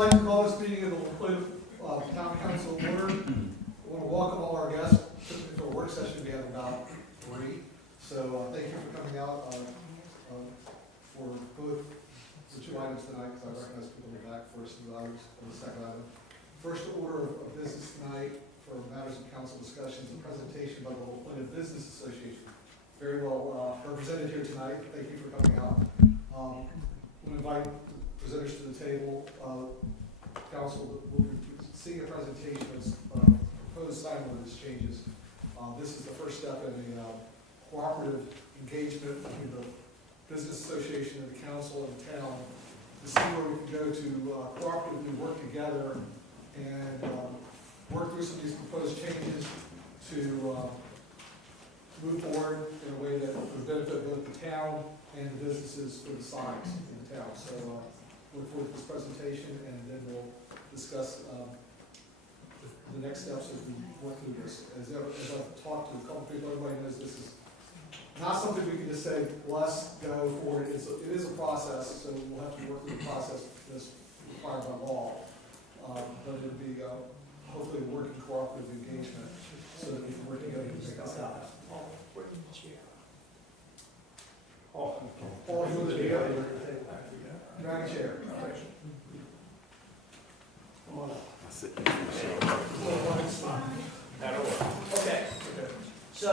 like to call this meeting of the Town Council order. I want to welcome all our guests to a work session. We have about 3. So thank you for coming out for both the 2 items tonight, because I recognize people in the back for some of the items on the second item. First order of business tonight for matters of council discussions, a presentation by the La Plata Business Association. Very well represented here tonight. Thank you for coming out. I'm going to invite presenters to the table. Council will be seeing a presentation of proposed sign ordinance changes. This is the first step in a cooperative engagement between the Business Association and the council and the town to see where we can go to cooperatively work together and work through some of these proposed changes to move forward in a way that would benefit both the town and the businesses for the signs in the town. So look forward to this presentation, and then we'll discuss the next steps as we work through this. As I've talked to a couple people, everybody knows this is not something we can just say, let's go forward. It is a process, so we'll have to work through the process that's required by law. But it'll be hopefully a working cooperative engagement so that we can work together to make this happen. Paul, you want to be up here? Drag a chair. Come on up. Okay. So,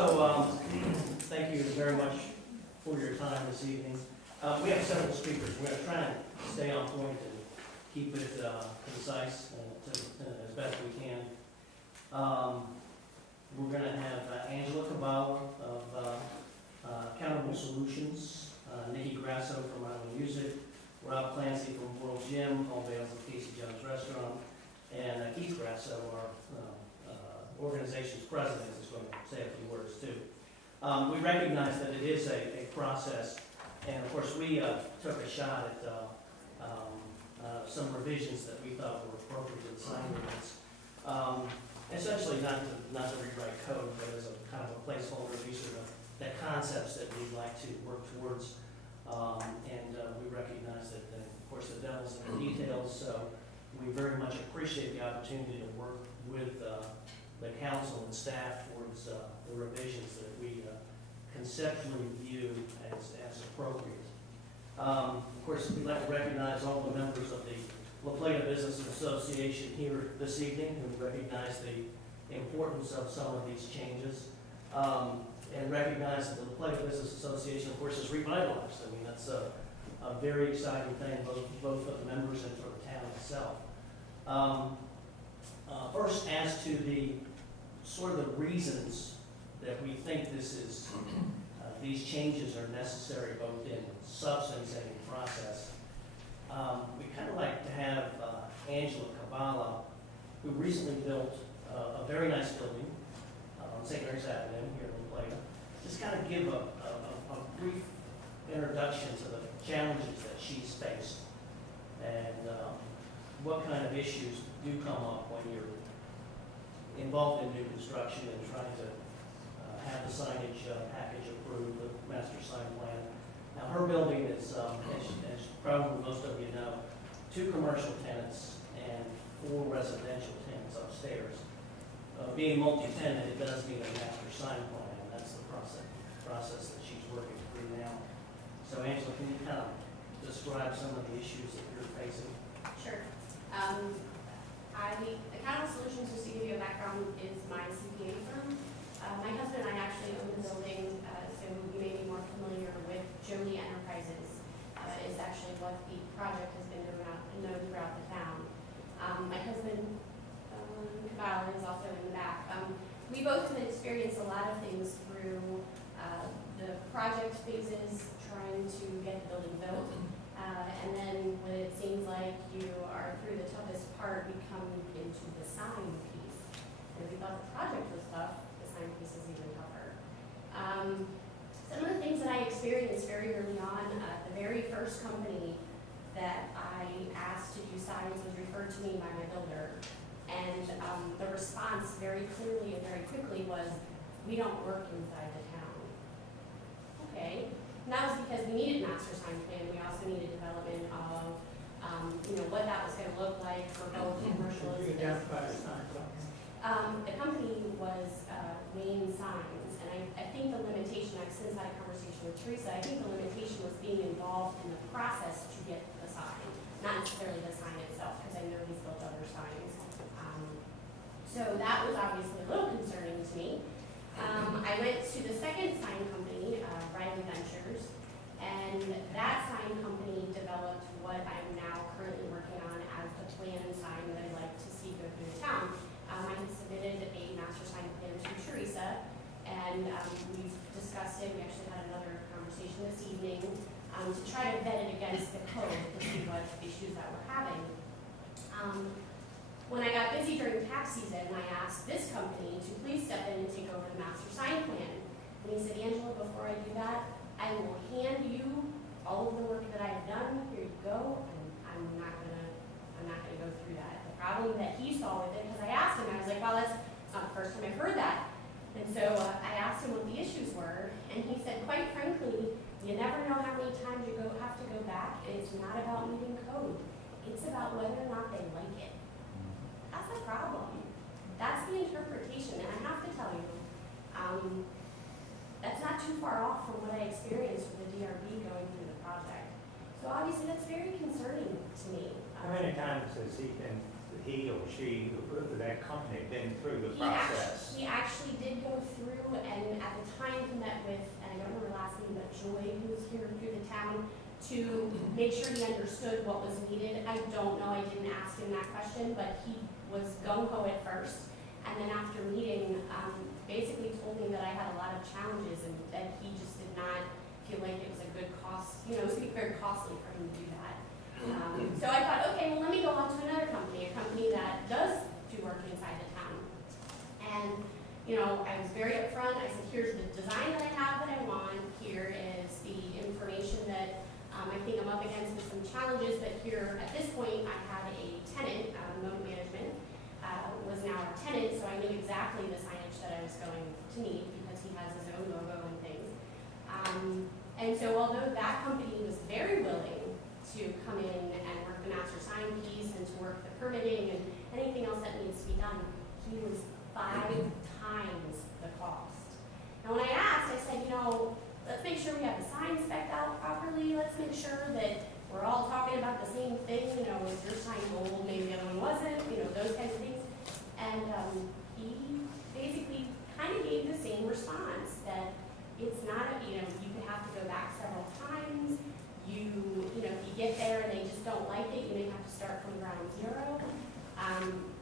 thank you very much for your time this evening. We have several speakers. We're going to try and stay on point and keep it concise as best we can. We're going to have Angela Cavallo of Accountable Solutions, Nikki Grasso from Island Music, Rob Clancy from World Gym, Paul Bales of Casey Jones Restaurant, and Keith Grasso, our organization's president, is going to say a few words too. We recognize that it is a process, and of course we took a shot at some revisions that we thought were appropriate to the sign ordinance. Essentially not to rewrite code, but as a kind of a placeholder. These are the concepts that we'd like to work towards, and we recognize that, of course, the devil's in the details, so we very much appreciate the opportunity to work with the council and staff towards the revisions that we conceptually view as appropriate. Of course, we'd like to recognize all the members of the La Plata Business Association here this evening who recognize the importance of some of these changes, and recognize that the La Plata Business Association, of course, is revitalized. I mean, that's a very exciting thing, both for the members and for the town itself. First, as to the sort of the reasons that we think these changes are necessary, both in substance and in process. We kind of like to have Angela Cavallo, who recently built a very nice building on St. Mary's Avenue here in La Plata, just kind of give a brief introduction to the challenges that she's faced and what kind of issues do come up when you're involved in new construction and trying to have the signage package approved, the master sign plan. Now, her building is, as probably most of you know, 2 commercial tenants and 4 residential tenants upstairs. Being multi-tenant, it does need a master sign plan, and that's the process that she's working through now. So, Angela, can you kind of describe some of the issues that you're facing? Sure. Accountable Solutions, just to give you a background, is my CPA firm. My husband and I actually own the building, so you may be more familiar with Jolie Enterprises. Is actually what the project has been known throughout the town. My husband, Cavallo, is also in the back. We both have experienced a lot of things through the project phases, trying to get the building built. And then when it seems like you are through the toughest part, we come into the sign piece. And if we thought the project was tough, the sign piece is even tougher. Some of the things that I experienced very early on, the very first company that I asked to do signs was referred to me by my builder. And the response very clearly and very quickly was, we don't work inside the town. Okay. And that was because we needed master sign plan. We also needed development of what that was gonna look like for both commercial You as identify the sign company. the company was Main Signs, and I think the limitation, I've since had a conversation with Teresa, I think the limitation was being involved in the process to get the sign, not necessarily the sign itself, because I know he's built other signs. So that was obviously a little concerning to me. I went to the second sign company, Riley Ventures, and that sign company developed what I'm now currently working on as the plan and sign that I'd like to see go through the town. I had submitted a master sign plan to Teresa, and we've discussed it. We actually had another conversation this evening to try to vet it against the code to see what issues that we're having. When I got busy during tax season, I asked this company to please step in and take over the master sign plan. And he said, Angela, before I do that, I will hand you all of the work that I've done. Here you go. And I'm not gonna go through that. The problem that he saw with it, because I asked him, I was like, well, that's not the first time I've heard that. And so I asked him what the issues were, and he said, quite frankly, you never know how many times you have to go back, and it's not about meeting code. It's about whether or not they like it. That's the problem. That's the interpretation, and I have to tell you, that's not too far off from what I experienced with the DRB going through the project. So obviously that's very concerning to me. How many times has he or she, that company, been through the process? He actually did go through, and at the time he met with, and I don't remember her last name, but Joy, who was here through the town, to make sure he understood what was needed. I don't know, I didn't ask him that question, but he was gung-ho at first. And then after meeting, basically told me that I had a lot of challenges and that he just did not feel like it was a good cost, it was gonna be very costly for him to do that. So I thought, okay, well, let me go on to another company, a company that does do work inside the town. And, I was very upfront. I said, here's the design that I have that I want. Here is the information that I think I'm up against with some challenges, but here at this point, I had a tenant, Moat Management, was now our tenant, so I knew exactly the signage that I was going to need because he has his own logo and things. And so although that company was very willing to come in and work the master sign piece and to work the permitting and anything else that needs to be done, he was 5 times the cost. Now when I asked, I said, let's make sure we have the sign spec'd out properly. Let's make sure that we're all talking about the same thing. Is your sign gold? Maybe the other one wasn't. Those kinds of things. And he basically kind of gave the same response that it's not, you could have to go back several times. If you get there and they just don't like it, you may have to start from ground zero.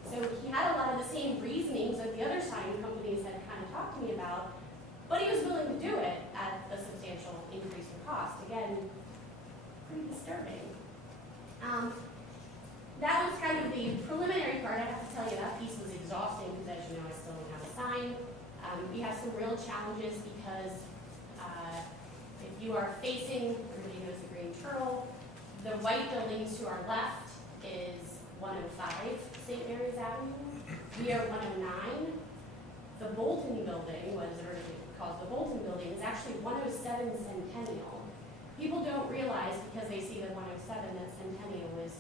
So he had a lot of the same reasonings that the other sign companies had kind of talked to me about, but he was willing to do it at a substantial increase in cost. Again, pretty disturbing. That was kind of the preliminary part. I have to tell you that piece was exhausting because, as you know, I still don't have a sign. We have some real challenges because if you are facing, everybody knows the Green Turtle, the white building to our left is 105 St. Mary's Avenue. We are 109. The Bolton building, what is originally called the Bolton building, is actually 107 Centennial. People don't realize because they see the 107 that Centennial is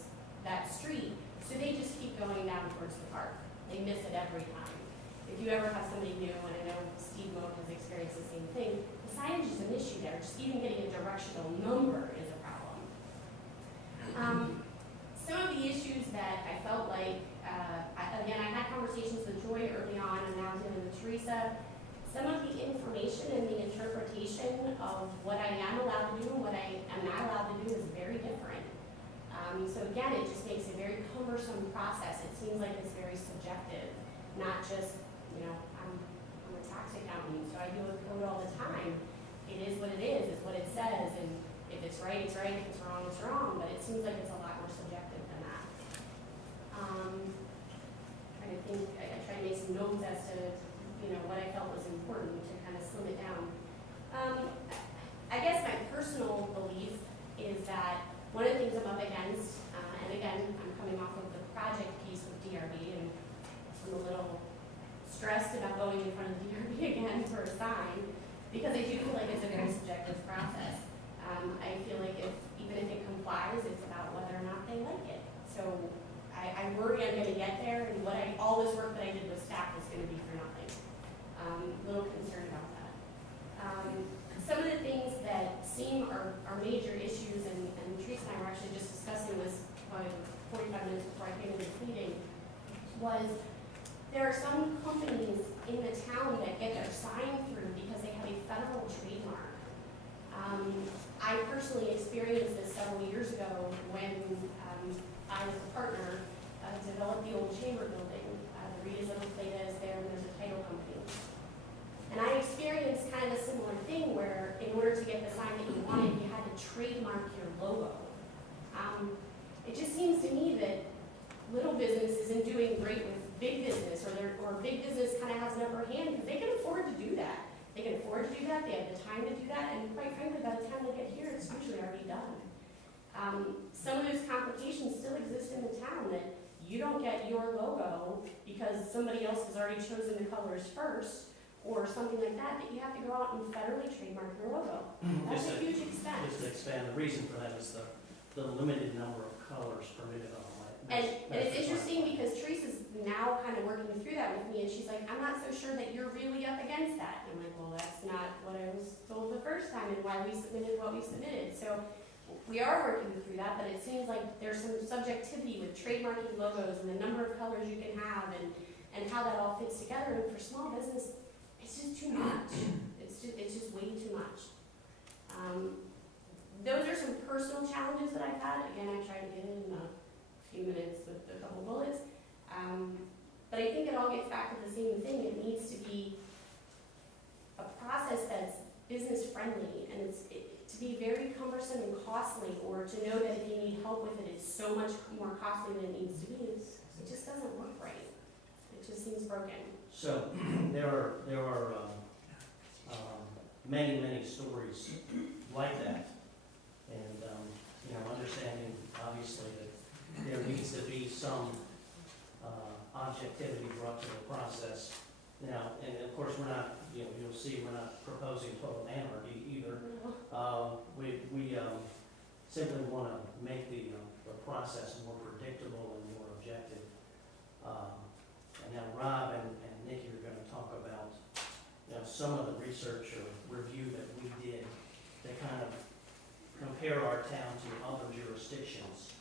that street, so they just keep going down towards the park. They miss it every time. If you ever have somebody new, and I know Steve Moat has experienced the same thing, the signage is an issue there. Just even getting a directional number is a problem. Some of the issues that I felt like, again, I had conversations with Joy early on, and now I'm dealing with Teresa. Some of the information and the interpretation of what I am allowed to do and what I am not allowed to do is very different. So again, it just makes a very cumbersome process. It seems like it's very subjective, not just, I'm a tax accountant, so I deal with code all the time. It is what it is what it says, and if it's right, it's right, if it's wrong, it's wrong, but it seems like it's a lot more subjective than that. Trying to think, I tried to make some notes as to, what I felt was important to kind of slim it down. I guess my personal belief is that one of the things I'm up against, and again, I'm coming off of the project piece with DRB, and I'm a little stressed about going in front of the DRB again for a sign, because I do feel like it's a very subjective process. I feel like even if it complies, it's about whether or not they like worry I'm gonna get there, and all this work that I did with staff is gonna be for nothing. A little concerned about that. Some of the things that seem are major issues, and Teresa and I were actually just discussing this probably 45 minutes before I came into this meeting, was there are some companies in the town that get their sign through because they have a federal trademark. I personally experienced this several years ago when I was a partner, developed the old chamber building. The Rita's of Plata is there, and there's a title company. And I experienced kind of a similar thing where in order to get the sign that you wanted, you had to trademark your logo. It just seems to me that little business isn't doing great with big business, or big business kind of has an upper hand because they can afford to do that. They can afford to do that, they have the time to do that, and quite frankly, by the time they get here, it's usually already done. Some of those complications still exist in the town, that you don't get your logo because somebody else has already chosen the colors first, or something like that, that you have to go out and federally trademark your logo. That's a huge expense. Just to expand, the reason for that is the limited number of colors permitted on the light. And it's interesting because Teresa's now kind of working through that with me, and she's like, I'm not so sure that you're really up against that. And I'm like, well, that's not what I was told the first time and why we submitted what we submitted. So we are working through that, but it seems like there's some subjectivity with trademarking logos and the number of colors you can have and how that all fits together. And for small business, it's just too much. It's just way too much. Those are some personal challenges that I've had. Again, I tried to get in a few minutes with a couple bullets. But I think it all gets back to the same thing. It needs to be a process that's business friendly, and to be very cumbersome and costly, or to know that if you need help with it, it's so much more costly than it needs to be. It just doesn't work right. It just seems broken. So there are many stories like that, and understanding obviously that there needs to be some objectivity brought to the process. Now, and of course, we're not, you'll see, we're not proposing total anarchy either. We simply want to make the process more predictable and more objective. And now Rob and Nikki are going to talk about some of the research or review that we did to kind of compare our town to other jurisdictions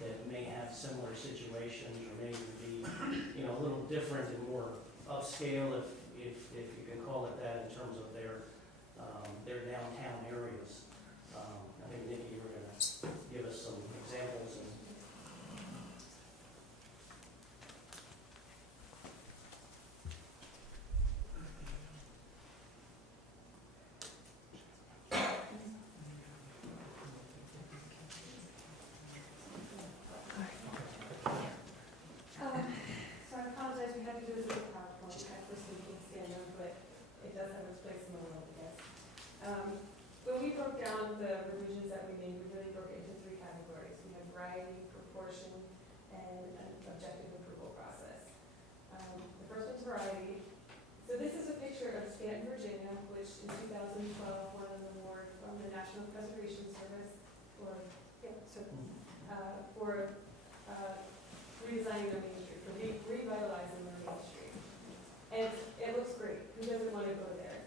that may have similar situations, or maybe be a little different and more upscale, if you can call it that, in terms of their downtown areas. I think Nikki, you were going to give us some examples. So I apologize, we had to do this with PowerPoint, so we can stand up, but it does have its place in the world, I guess. When we broke down the revisions that we made, we really broke it into three categories. We have variety, proportion, and an objective approval process. The first one's variety. So this is a picture of Stanton, Virginia, which in 2012 won an award from the National Preservation Service for redesigning their main street, for revitalizing their main street. And it looks great. Who doesn't want to go there?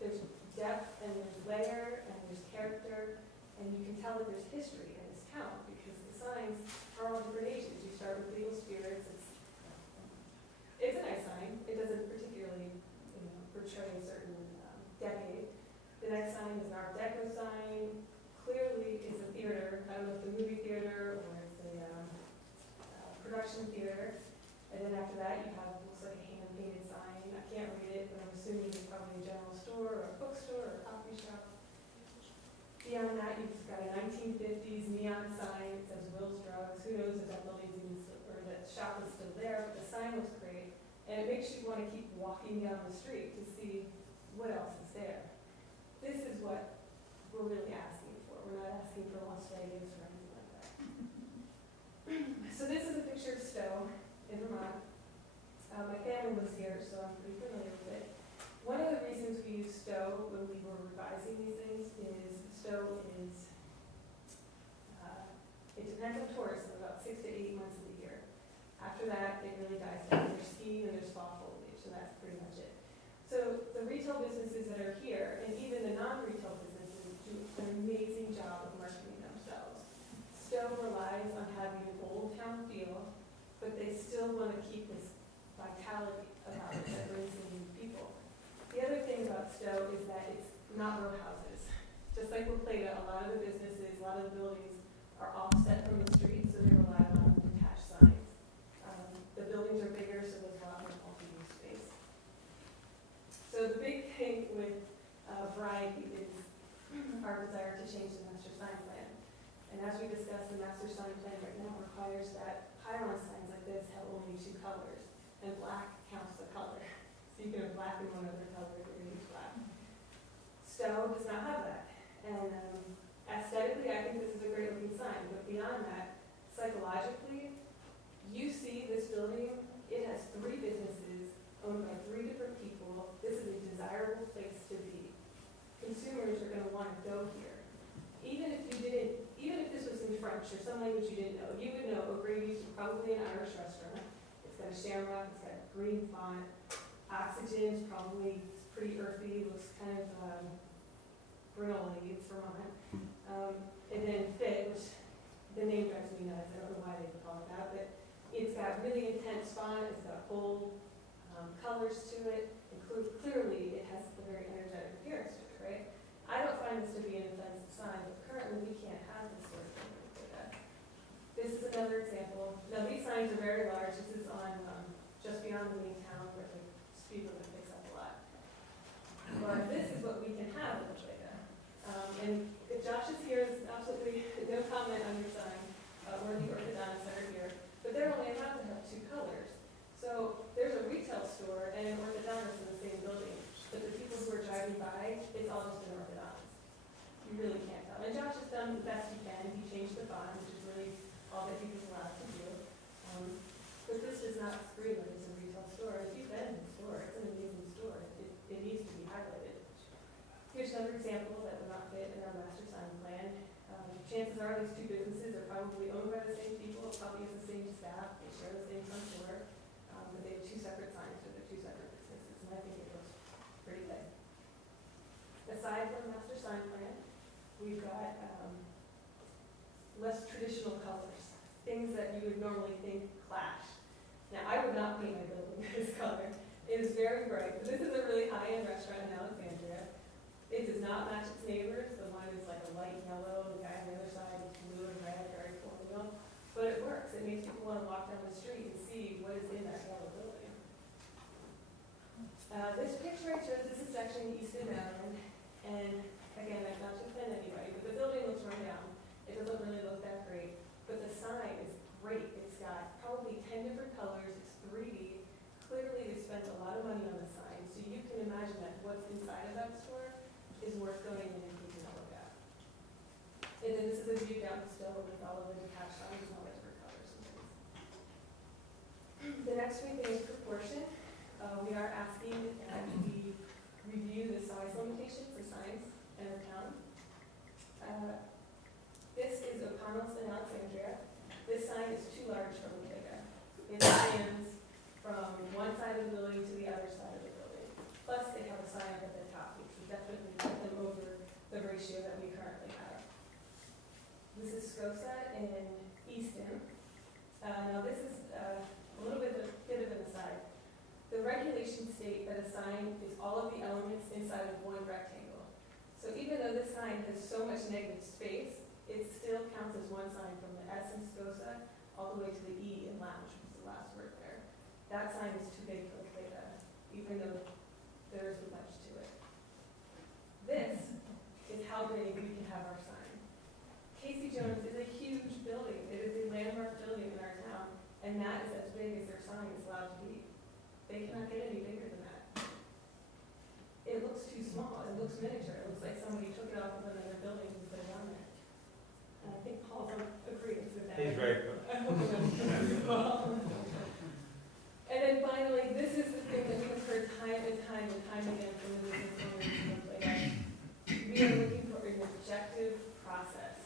There's depth, and there's layer, and there's character, and you can tell that there's history in this town because the signs are all different ages. You start with legal spirits. It's a nice sign. It doesn't particularly portray a certain decade. The next sign is an Art Deco sign. Clearly is a theater. I don't know if it's a movie theater or it's a production theater. And then after that, you have, looks like a hand-painted sign. I can't read it, but I'm assuming it's probably a general store or a bookstore or a coffee shop. Beyond that, you've got a 1950s neon sign. It says Will's Drugs. Who knows if that building's even still, or that shop is still there, but the sign looks great. And it makes you want to keep walking down the street to see what else is there. This is what we're really asking for. We're not asking for Las Vegas or anything like that. So this is a picture of Stowe in Vermont. My family was here, so I'm pretty familiar with it. One of the reasons we use Stowe when we were revising these things is Stowe is, it depends on tourism, about 6 to 8 months of the year. but they still want to keep this vitality about it that brings in new people. The other thing about Stowe is that it's not row houses. Just like La Plata, a lot of the businesses, a lot of the buildings are offset from the street, so they rely on detached signs. The buildings are bigger, so there's a lot more multi-use space. So the big thing with variety is our desire to change the master sign plan. And as we discussed, the master sign plan right now requires that pylon signs like this have only 2 colors, and black counts the color. So you can have black in one other color if you're going to use black. Stowe does not have that. And aesthetically, I think this is a great looking sign, but beyond that, psychologically, you see this building, it has 3 businesses owned by 3 different people. This is a desirable place to be. Consumers are going to want to go here. Even if this was in French or some language you didn't know, you would know O'Grady's is probably an Irish restaurant. It's got a shamrock, it's got green font. Oxygen's probably pretty earthy, looks kind of granola-y, it's Vermont. And then Fit, which the name drives me nuts, I don't know why they call it that, but it's got really intense font, it's got bold colors to it, and clearly it has a very energetic appearance to it, right? I don't find this to be an offensive sign, but currently we can't have this sort of thing like that. This is another example. Now these signs are very large. This is on just beyond the main town where the speed limit picks up a lot. But this is what we can have in Latvia. And if Josh is here, there's absolutely no comment on your sign, or the orthodontists that are here, but they're only allowed to have 2 colors. So there's a retail store and an orthodontist in the same building, but the people who are driving by, it's all just an orthodontist. You really can't tell. And Josh has done the best he can. He changed the font, which is really all that he was allowed to do. But this does not scream that it's a retail store. If you've been in the store, it's an amazing store. It needs to be highlighted. Here's another example that would not fit in our master sign plan. Chances are these 2 businesses are probably owned by the same people, probably has the same staff, they share the same front door, but they have 2 separate signs for the 2 separate businesses, and I think it looks pretty good. Aside from master sign plan, we've got less traditional colors, things that you would normally think clash. Now, I would not paint my building this color. It is very bright. This is a really high-end restaurant in Alexandria. It does not match its neighbors. The one is like a light yellow, the guy on the other side is blue and red, very colonial. But it works. It makes people want to walk down the street and see what is in that yellow building. This picture I chose, this is actually in Easton, Maryland. And again, I'm not to offend anybody, but the building looks run down. It doesn't really look that great. But the sign is great. It's got probably 10 different colors. It's 3D. Clearly, they spent a lot of money on the sign. So you can imagine that what's inside of that store is worth going in and taking a look at. And then this is a view down the Stowe with all of the detached signs and all the different colors and things. The next big thing is proportion. We are asking that we review the size limitations of signs in our town. This is O'Connell's in Alexandria. This sign is too large for Latvia. It stands from one side of the building to the other side of the building. Plus, they have a sign up at the top, which would definitely put them over the ratio that we currently have. This is SCOSA in Easton. Now, this is a little bit of an aside. The regulations state that a sign is all of the elements inside of one rectangle. So even though this sign has so much negative space, it still counts as one sign from the S in SCOSA all the way to the E in lounge, which is the last word there. That sign is too big for the data, even though there isn't much to it. This is how big we can have our sign. Casey Jones is a huge building. It is a landmark building in our town, and that is as big as their sign is allowed to be. They cannot get any bigger than that. It looks too small. It looks miniature. It looks like somebody took it off of another building and put it on there. And I think Paul's agrees with that. He's right. And then finally, this is the thing that we have heard time and time and time again from the business owners and stuff like that. We are looking for an objective process.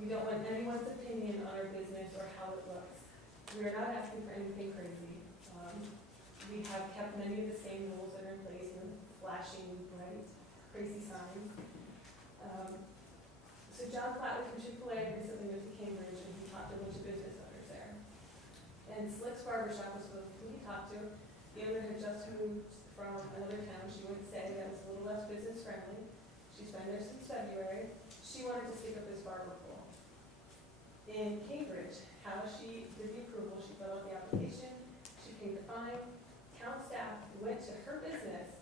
We don't want anyone's opinion on our business or how it looks. We are not asking for anything crazy. We have kept many of the same rules that are in place, flashing, bright, crazy signs. So John Platt from Chick-fil-A recently went to Cambridge and he talked to a bunch of business owners there. And And Slick's Barbershop was supposed to be talked to. The owner had just moved from another town. She would say that was a little less business friendly. She's been there since February. She wanted to stick up this barber pole. In Cambridge, how she did the approval, she filled out the application, she came to find, town staff went to her business,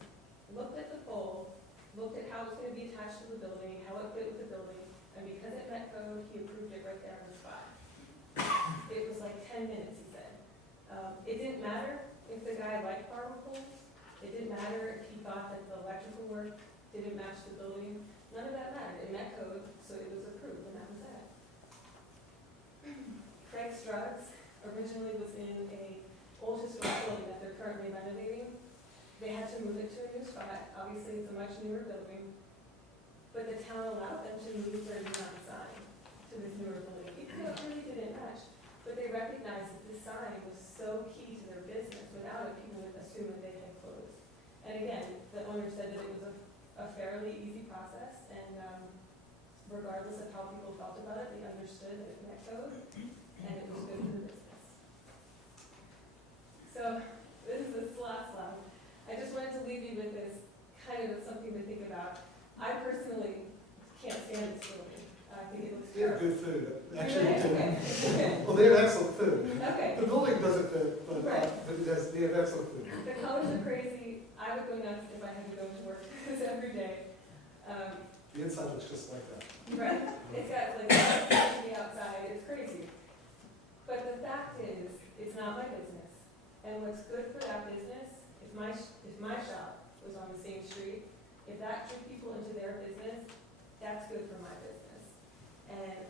looked at the pole, looked at how it was gonna be attached to the building, how it fit with the building, and because it met code, he approved it right there on the spot. It was like 10 minutes, he said. It didn't matter if the guy liked barber poles, it didn't matter if he thought that the electrical work didn't match the building, none of that mattered, it met code, so it was approved, and that was that. Craig's Drugs originally was in a old historic building that they're currently renovating. They had to move it to a new spot, obviously it's a much newer building, but the town allowed them to move their neon sign to this newer building, even though it really didn't match. But they recognized that the sign was so key to their business, without it, people would assume that they had closed. And again, the owner said that it was a fairly easy process, and regardless of how people felt about it, they understood that it met code, and it was good for the business. So, this is the last slide. I just wanted to leave you with this, kind of something to think about. I personally can't stand this building. I think it looks They have terrible. good food, actually, they do. Okay. Well, they have excellent food. Okay. The building doesn't fit, but Right. it does, they have excellent food. The colors are crazy. I would go nuts if I had to go to work every day. The inside looks just like that. Right. It's got like the outside. It's crazy. But the fact is, it's not my business. And what's good for that business, if my shop was on the same street, if that drew people into their business, that's good for my business. And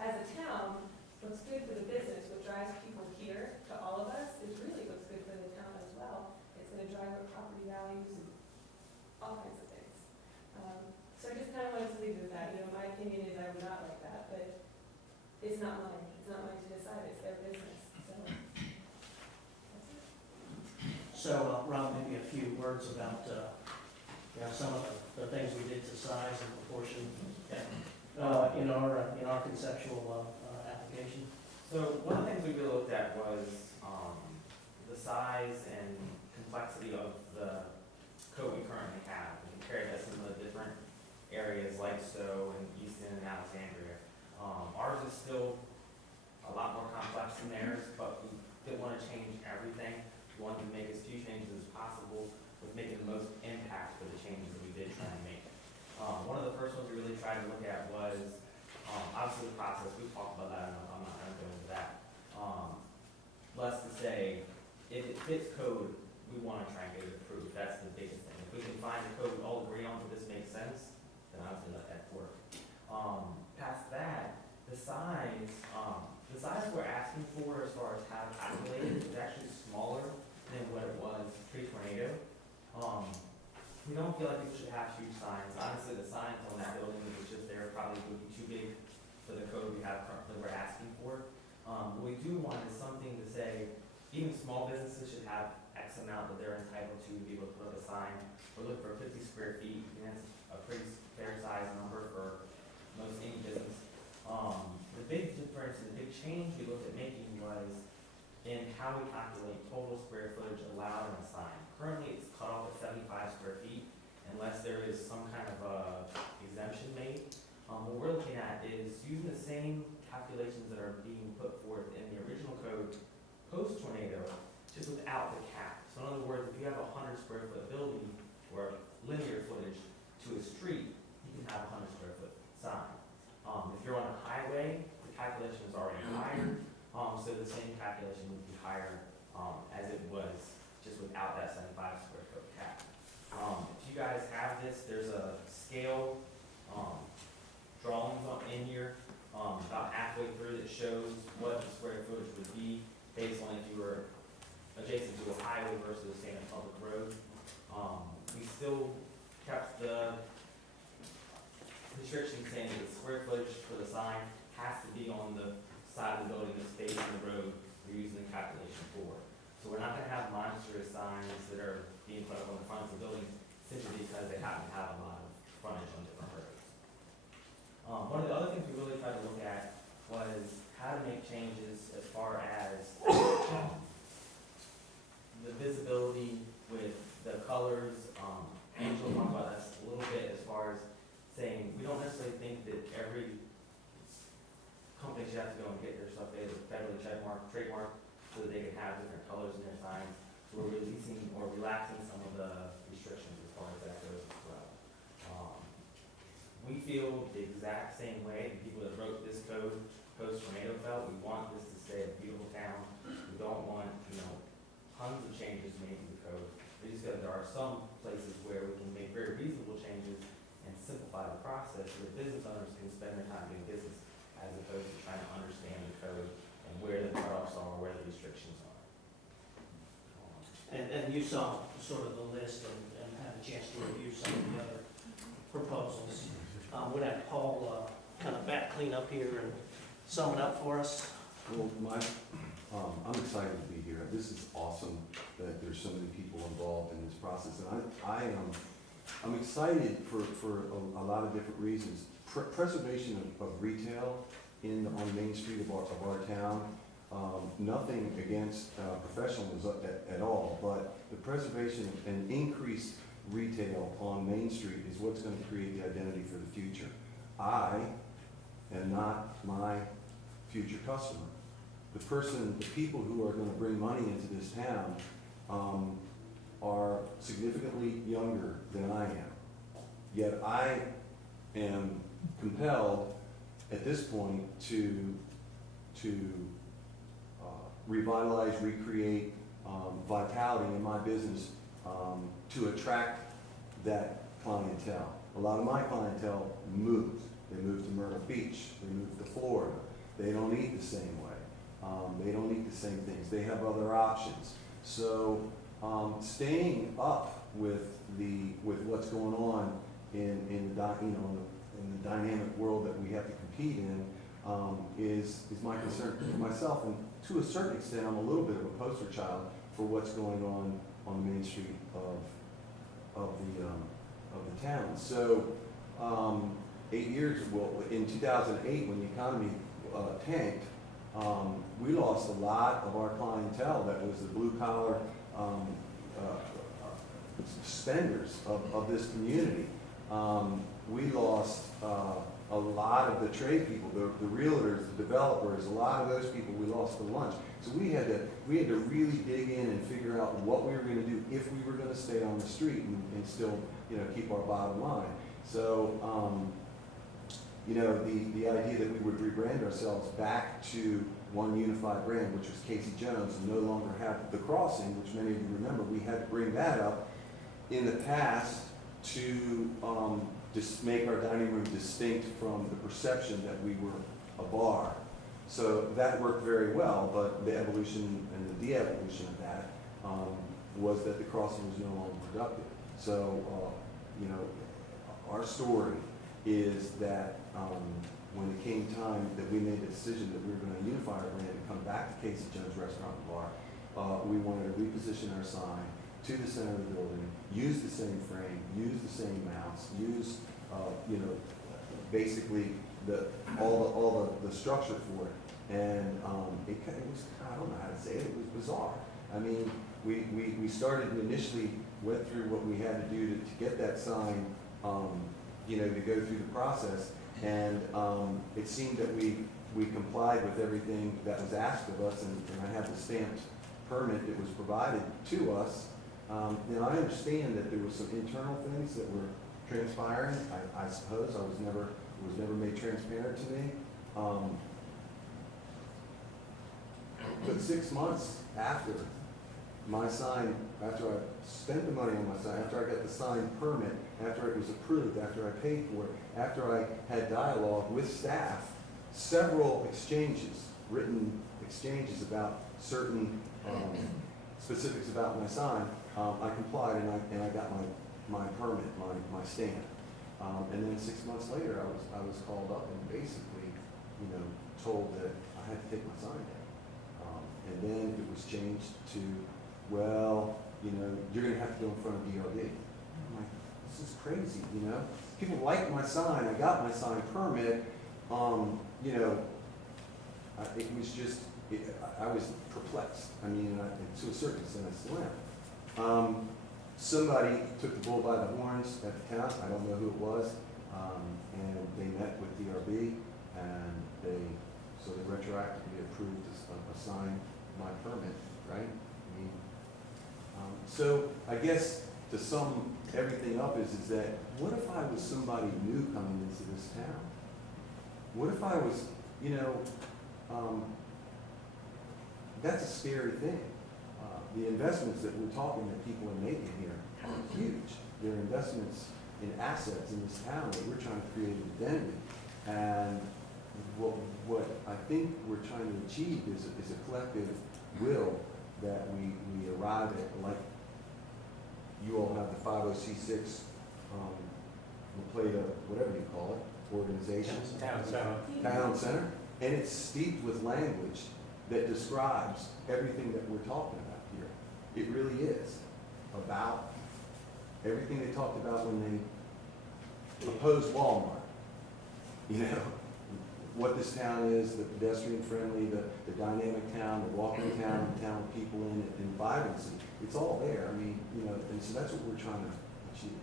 as a town, what's good for the business, what drives people here to all of us, is really what's good for the town as well. It's going to drive up property values and all kinds of things. So I just kind of wanted to leave it with that. You know, my opinion is I would not like that, but it's not mine. It's not mine to decide. It's their business. So that's it. So, Rob, maybe a few words about, some of the things we did to size and proportion in our conceptual application. So one of the things we really looked at was the size and complexity of the code we currently have, and compared to some of the different areas like Stowe and Easton and Alexandria. Ours is still a lot more complex than theirs, but we didn't want to change everything. We wanted to make as few changes as possible with making the most impact for the changes that we did try and make. One of the first ones we really tried to look at was obviously the process. We talked about that, and I'm not going to go into that. Less to say, if it fits code, we want to try and get it approved. That's the biggest thing. If we can find a code we all agree on that this makes sense, then obviously let that work. Past that, the size we're asking for as far as how to calculate it is actually smaller than what it was pre-tornado. We don't feel like people should have huge signs. Honestly, the signs on that building, if it's just there, probably would be too big for the code we have that we're asking for. What we do want is something to say, even small businesses should have X amount that they're entitled to be able to put up a sign. We're looking for 50 square feet, and that's a pretty fair size number for most any business. The big difference, the big change we looked at making was in how we calculate total square footage allowed in a sign. Currently, it's cut off at 75 square feet, unless there is some kind of exemption made. What we're looking at is using the same calculations that are being put forth in the original code post-tornado, just without the cap. So in other words, if you have a 100 square foot building or linear footage to a street, you can have a 100 square foot sign. If you're on a highway, the calculation is already higher, so the same calculation would be higher as it was just without that 75 square foot cap. If you guys have this, there's a scale drawings in here about halfway through that shows what the square footage would be based on if you were adjacent to a highway versus say a public road. We still kept the restriction saying that the square footage for the sign has to be on the side of the building that's facing the road we're using the calculation for. So we're not going to have monstrous signs that are being put up on the front of the building simply because they happen to have a lot of frontage on different roads. One of the other things we really tried to look at was how to make changes as far as so that they can have different colors in their signs. So we're releasing or relaxing some of the restrictions as far as that goes as well. We feel the exact same way. The people that wrote this code post-tornado felt we want this to stay a beautiful town. We don't want, tons of changes made to the code. We just feel there are some places where we can make very reasonable changes and simplify the process so that business owners can spend their time doing business as opposed to trying to understand the code and where the cutoffs are, where the restrictions are. And you saw sort of the list and had a chance to review some of the other proposals. Would have Paul kind of back clean up here and sum it up for us? Well, I'm excited to be here. This is awesome that there's so many people involved in this process. And I'm excited for a lot of different reasons. Preservation of retail on Main Street of our town. Nothing against professionals at all, but the preservation and increased retail on Main Street is what's going to create the identity for the future. I am not my future customer. The people who are going to bring money into this town are significantly younger than I am. Yet I am compelled at this point to revitalize, recreate vitality in my business to attract that clientele. A lot of my clientele moved. They moved to Myrtle Beach. They moved to Florida. They don't eat the same way. They don't eat the same things. They have other options. So staying up with what's going on in the dynamic world that we have to compete in is my concern for myself. And to a certain extent, I'm a little bit of a poster child for what's going on the Main Street of the town. So 8 years, in 2008, when the economy tanked, we lost a lot of our clientele that was the blue-collar spenders of this community. We lost a lot of the trade people, the realtors, the developers, a lot of those people we lost to lunch. So we had to really dig in and figure out what we were going to do if we were going to stay on the street and still, keep our bottom line. So, the idea that we would rebrand ourselves back to one unified brand, which was Casey Jones, and no longer have the Crossing, which many of you remember, we had to bring that up in the past to just make our dining room distinct from the perception that we were a bar. So that worked very well, but the evolution and the de-evolution of that was that the Crossing was no longer productive. So, our story is that when it came time that we made the decision that we were going to unify our brand and come back to Casey Jones Restaurant and Bar, we wanted to reposition our sign to the center of the building, use the same frame, use the same mounts, use basically all the structure for it. And it was, I don't know how to say it, it was bizarre. I mean, we started initially, went through what we had to do to get that sign, to go through the process. And it seemed that we complied with everything that was asked of us, and I have the stamped permit that was provided to us. And I understand that there were some internal things that were transpiring. I suppose it was never made transparent to me. But 6 months after my sign, after I spent the money on my sign, after I got the sign permit, after it was approved, after I paid for it, after I had dialogue with staff, several exchanges, written exchanges about certain specifics about my sign, I complied and I got my permit, my stamp. And then 6 months later, I was called up and basically, told that I had to take my sign down. And then it was changed to, well, you're going to have to go in front of DRB. I'm like, this is crazy, People liked my sign. I got my sign permit. It was just, I was perplexed. I mean, to a certain extent, I still am. Somebody took the bull by the horns at the town. I don't know who it was. And they met with DRB, and they retroactively approved a sign my permit. right? I mean, so I guess to sum everything up is that what if I was somebody new coming into this town? What if I was, that's a scary thing. The investments that we're talking that people are making here are huge. They're investments in assets in this town that we're trying to create an identity. And what I think we're trying to achieve is a collective will that we arrive at, like you all have the 50C6, La Plata, whatever you call it, organization. Town center. And it's steeped with language that describes everything that we're talking about here. It really is about everything they talked about when they opposed Walmart. What this town is, the pedestrian friendly, the dynamic town, the walking town, the town with people in it, and vibrancy. It's all there. I mean, and so that's what we're trying to achieve.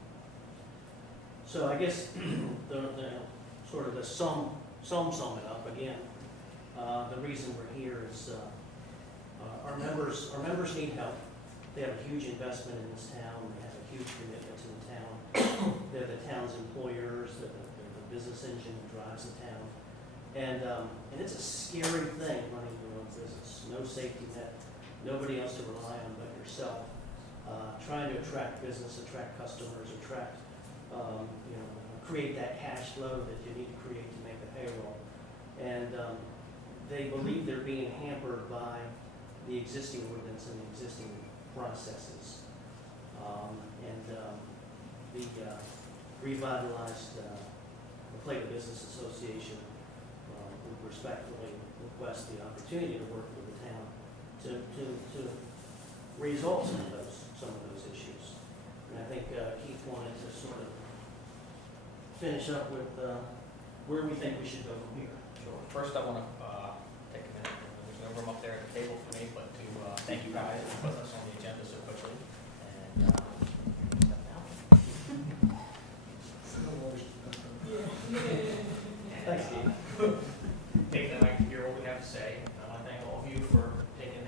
So I guess the sort of the sum it up again. The reason we're here is our members need help. They have a huge investment in this town. They have a huge commitment to the town. They're the town's employers. They're the business engine that drives the town. And it's a scary thing running your own business. No safety net, nobody else to rely on but yourself. Trying to attract business, attract customers, create that cash flow that you need to create to make a payroll. And they believe they're being hampered by the existing ordinance and the existing processes. The revitalized La Plata Business Association would respectfully request the opportunity to work with the town to resolve some of those issues. And I think Keith wanted to sort of finish up with where we think we should go from here. Sure. First, I want to take a minute. There's no room up there at the table for me, but to thank you guys for putting us on the agenda so quickly. And step down. Thanks, Steve. Taking the night to hear what we have to say. I want to thank all of you for taking a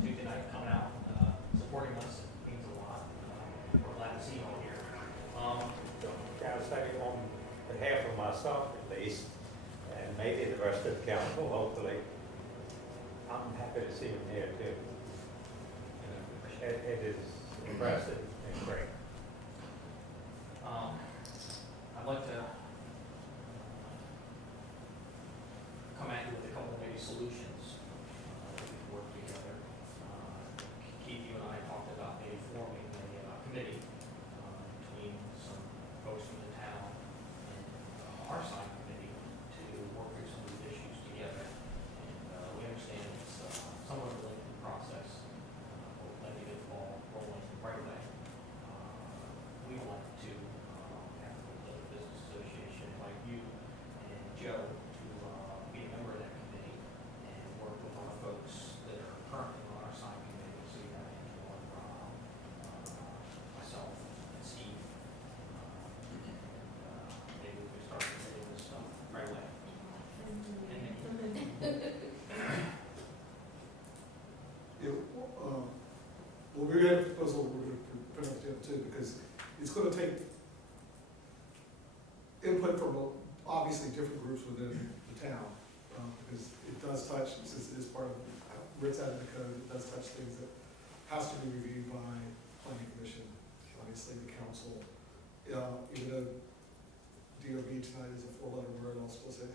Tuesday night, coming out, supporting us. It means a lot. We're glad to see you all here. I was thinking on behalf of myself at least, and maybe the rest of the council hopefully, I'm happy to see him here too. It is impressive and great. I'd like to come at you with a couple maybe solutions that we can work together. Keith, you and I talked about maybe forming a committee between some folks from the town and our side committee to work through some of these issues together. And we understand it's somewhat of a lengthy process, but we'd like to get the ball rolling right away. We want to have the business association like you and Joe to be a member of that committee and work with our folks that are currently on our side committee. So you have Angela, Rob, myself, and Steve. Maybe we can start getting this stuff right away. Well, we're going to proposal we're going to put up together too, because it's going to take input from obviously different groups within the town, because it does touch, since it is part of where it's out of the code, it does touch things that has to be reviewed by planning commission, obviously the council. Even though DRB tonight is a four-letter word, I'll still say,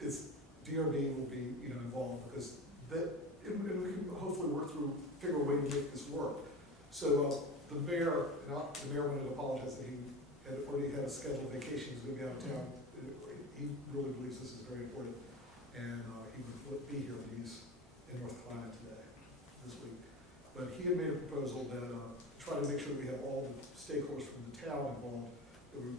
it's DRB will be, involved, because and we can hopefully work through, figure a way to make this work. So the mayor wanted to apologize that he had already had a scheduled vacation, he's gonna be out of town. He really believes this is very important, and he would be here, but he's in North Carolina today, this week. But he had made a proposal that try to make sure that we have all the stakeholders from the town involved, that we,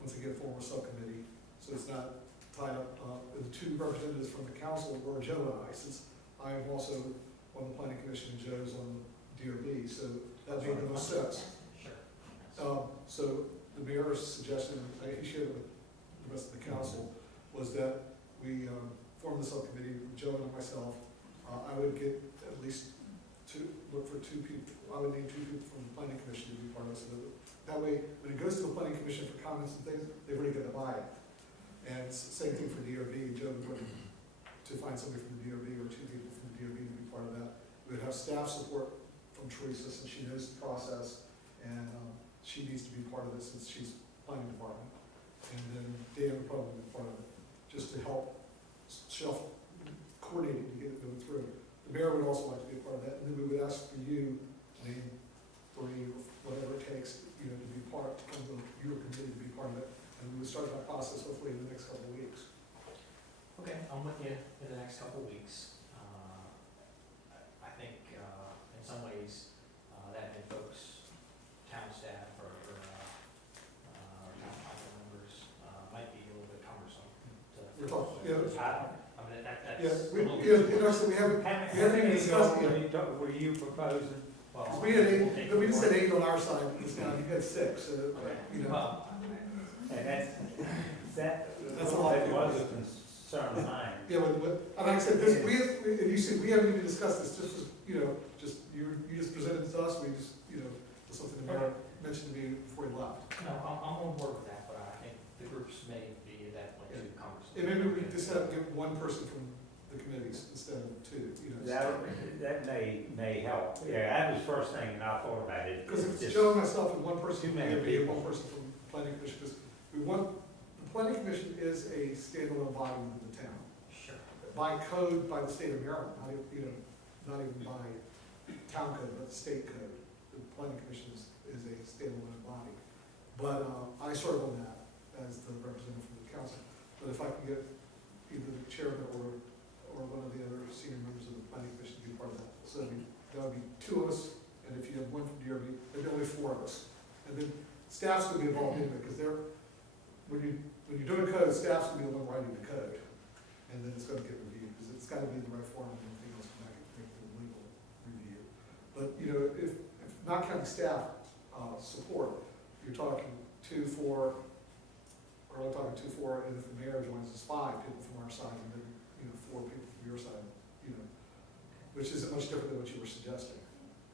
once again, form a subcommittee, so it's not tied up with the two representatives from the council, or Joe and I, since I am also on the planning commission and Joe's on the DRB, so that made the most sense. Sure. So the mayor's suggestion, he shared it with the rest of the council, was that we form the subcommittee, Joe and myself. I would get least look for 2 people. I would name 2 people from the planning commission to be part of it. So that way, when it goes to the planning commission for comments and things, they've already got to buy it. And same thing for DRB. Joe would look to find somebody from the DRB or 2 people from the DRB to be part of that. We would have staff support from Teresa since she knows the process, and she needs to be part of it since she's planning department. And then Dan would probably be part of it, just to help shelf coordinate it to get it going through. The mayor would also like to be a part of that, and then we would ask for you, name 3 or whatever it takes, to be part, to come to your committee to be part of it. And we would start that process hopefully in the next couple of weeks. Okay, I'm with you in the next couple of weeks. I think, in some ways, that many folks, town staff or town council members, might be a little bit cumbersome to. We're talking, I mean, that's. yeah, a we, little- interesting, we haven't even discussed it yet. Were you proposing? Well, We had we'll 8, take but we it just had forward. 8 on our side, it's now, you got 6, so, Okay. Well, And that That's a lot. That was a concern of mine. yeah, and like I said, this, and you said, we haven't even discussed this, just, you just presented it to us, we just, was something the mayor mentioned to me before he left. no, I'm on board with that, but I think the groups may be that way too cumbersome. And maybe we just have to get 1 person from the committees instead of 2, That may help. Yeah, that was the first thing I thought about it. Because if it's Just- Joe and myself and 1 person Too from many DRB and people. 1 person from the planning commission, because the planning commission is a standalone body within the town. Sure. By code, by the state of Maryland, not even by town code, but the state code. The planning commission is a standalone body. But I serve on that as the representative from the council. But if I can get either the chairman or one of the other senior members of the planning commission to be part of that. So that would be 2 of us, and if you have 1 from DRB, there'd be only 4 of us. And then staff's gonna be involved in it, because when you're doing code, staff's gonna be the one writing the code. And then it's gonna get reviewed, because it's gotta be in the right form, and everything else come back and make the legal review. But, if not counting staff, support, you're talking 2, 4, or we're talking 2, 4, and if the mayor joins, it's 5 people from our side, and then, 4 people from your side, which isn't much different than what you were suggesting.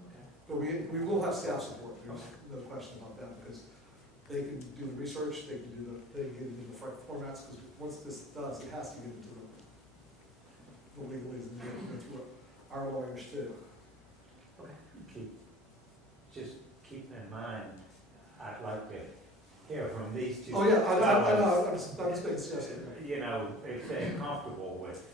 Okay. But we will have staff support, there's no question about that, because they can do the research, they can get it into the right formats, because once this does, it has to get into the legalese, and they have to go through our lawyers too. Just keep in mind, I'd like to hear from these 2. Oh, yeah, I know, fellows, I'm just making a suggestion. if they're comfortable with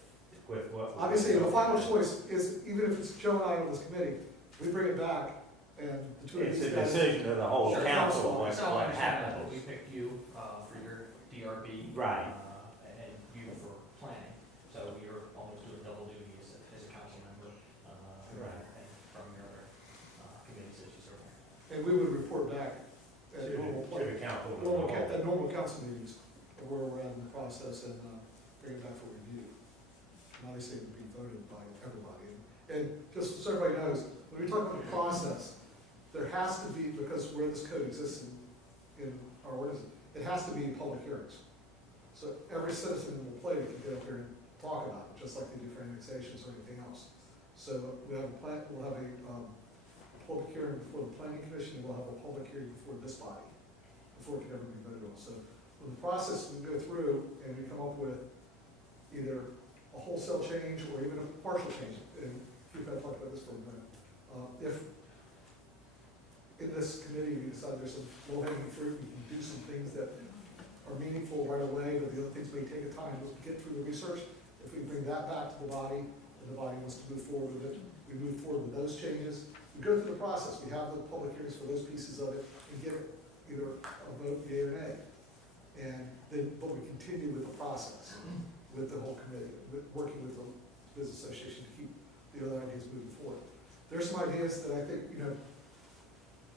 what. we're Obviously, the doing. final choice is, even if it's Joe and I on this committee, we bring it back, and the 2 of It's these a guys. decision of the whole Sure. council, what So I understand that, but we happens. picked you, for your DRB. Right. And you for planning, so you're almost doing double duty as a council member, Right. and from your other, committees that you serve on. And we would report back at normal, To the council. as a normal, whole. at normal council meetings, of where we're at in the process, and bring it back for review. And obviously, it would be voted by everybody. And just so everybody knows, when we talk about the process, there has to be, because where this code exists in our ordinance, it has to be public hearings. So every citizen in the play can get up here and talk about it, just like they do for annexations or anything else. So we'll have a public hearing before the planning commission, and we'll have a public hearing before this body, before it can ever be voted on. So when the process we go through and we come up with either a wholesale change or even a partial change, and we've got to talk about this for a minute. If in this committee we decide there's some low-hanging fruit, we can do some things that are meaningful right away, but the other things may take a time to get through the research. If we bring that back to the body, and the body wants to move forward with it, we move forward with those changes. We go through the process, we have the public hearings for those pieces of it, and give it either a vote, yea or nay. And then, but we continue with the process, with the whole committee, working with the business association to keep the other ideas moving forward. There's some ideas that I think,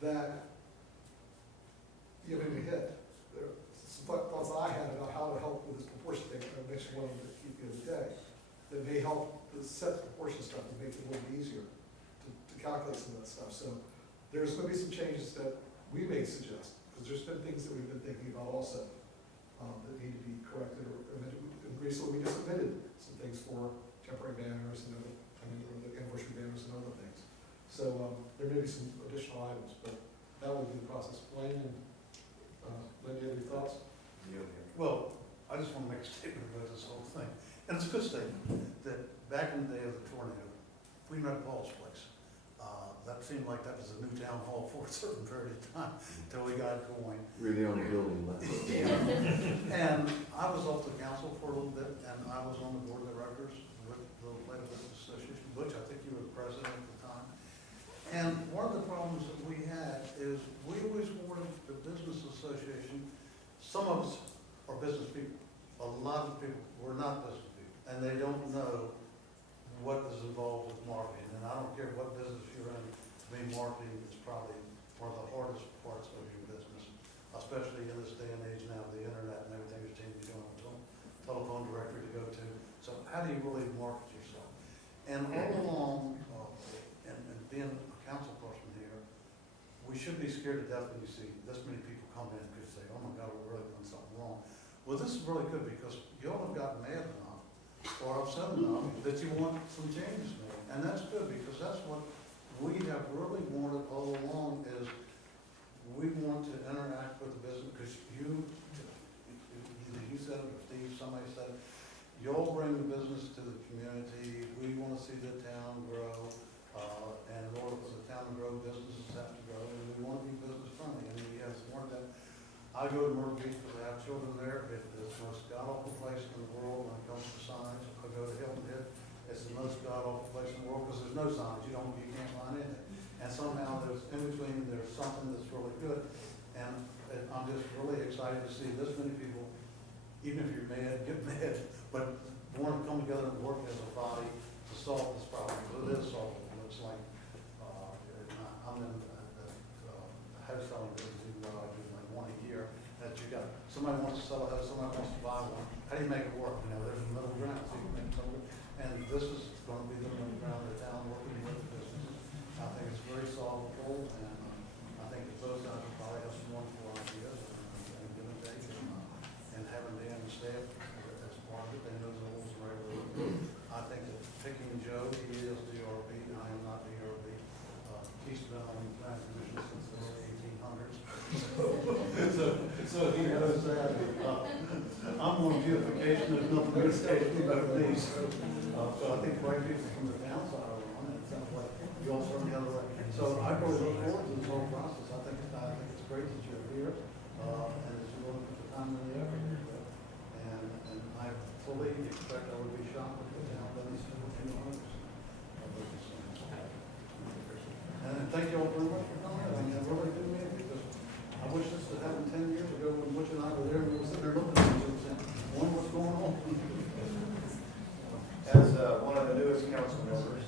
that you haven't even hit. There are some thoughts that I had about how to help with this proportion thing. I mentioned one of them the other day, that may help to set the proportion stuff and make it a little bit easier to calculate some of that stuff. So there's going to be some changes that we may suggest, because there's been things that we've been thinking about also that need to be corrected or amended. And recently we just amended some things for temporary banners and the anniversary banners and include some additional items, but that would be the process. Wayne and, Linda, any thoughts? Well, I just want to make a statement about this whole thing, and it's a good statement, that back in the day of the tornado, we met at Paul's place. That seemed like that was a new town hall for a certain period of time, until we got going. We're the only building left. And I was off the council for a little bit, and I was on the board of directors with the Atlanta Business Association, Butch, I think you were the president at the time. And one of the problems that we had is we always wanted the business association, some of us are business people. A lot of people were not business people, and they don't know what is involved with marketing. And I don't care what business you're in, to me, marketing is probably one of the hardest parts of your business, especially in this day and age now, the internet and everything is changing, you don't have a telephone directory to go to. So how do you really market yourself? And all along, and being a council person here, we should be scared to death when you see this many people come in and say, oh my God, we're really doing something wrong. Well, this is really good because y'all have gotten mad enough or upset enough that you want some changes made. And that's good because that's what we have really wanted all along is we want to interact with the business because either you said it or Steve, somebody said it, y'all bring the business to the community. We want to see the town grow. And in order for the town to grow, businesses have to grow, and we want to be business friendly. And we have more than that. I go to Myrtle Beach because I have children there. It is the most god-awful place in the world when it comes to signs. I go to Hilton Head. It's the most god-awful place in the world because there's no signs. You can't find anything. And somehow there's, in between, there's something that's really good. And I'm just really excited to see this many people, even if you're mad, get mad, but want to come together and work as a body to solve this problem. Because it is solvable. It's like, I'm in the house selling business, even though I do like one a year, that you got, somebody wants to sell a house, somebody wants to buy one. How do you make it work? You know, there's a middle ground, so you can make something. And this is going to be the middle ground of the town working with the businesses. I think it's very solvable, and I think that both sides will probably have some wonderful ideas and give and take, and having Dan and staff as part of it, they know the rules the right way. I think that picking Joe, he is DRB, I am not DRB. He's been on the planning commission since the 1800s. So he knows that. I'm on beautification, there's nothing beautification about these. So I think bright people from the town side are on it. It sounds like you all certainly have the right. So I really look forward to this whole process. I think it's great that you're here, and that you're willing to put the time and the effort into it. And I fully expect I would be shocked if the town doesn't see what you know. And thank you all very much for coming. I mean, I really do mean it because I wish this had happened 10 years ago when Butch and I were there and we were sitting there looking at each other saying, wondering what's going on. As one of the newest council members,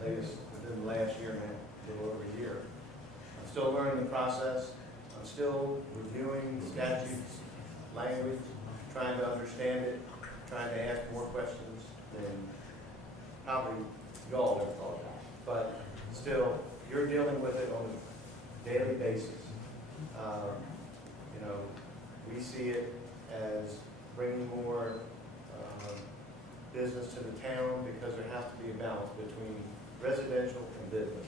latest within the last year and a little over a year, I'm still learning the process. I'm still reviewing statutes, language, trying to understand it, trying to ask more questions than probably y'all ever thought about. But still, you're dealing with it on a daily basis. You know, we see it as bringing more business to the town because there has to be a balance between residential and business.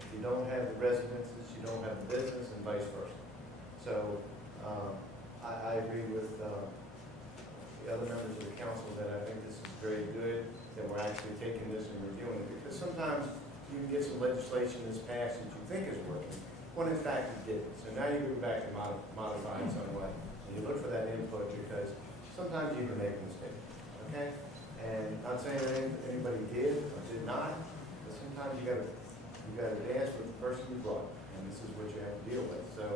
If you don't have the residences, you don't have the business and vice versa. So I agree with the other members of the council that I think this is very good, that we're actually taking this and reviewing it. Because sometimes you can get some legislation that's passed that you think is working, when in fact it didn't. So now you go back and modify it some way. And you look for that input because sometimes you can make a mistake, okay? And not saying that anybody did or did not, but sometimes you gotta dance with the person you brought, and this is what you have to deal with. So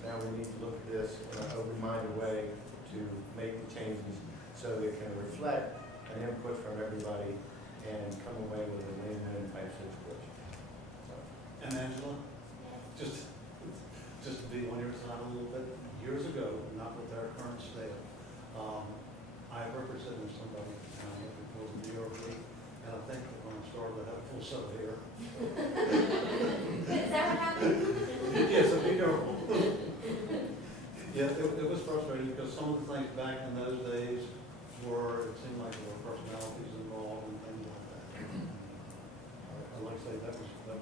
now we need to look at this in an open-minded way to make the changes so it can reflect an input from everybody and come away with a win-win type situation. So. And Angela, just to be on your side a little bit, years ago, not with our current staff, I represented somebody before the DRB, and I think that when I started, I had a full set of hair. Is that what happened? Yes, be careful. Yeah, it was frustrating because some of the things back in those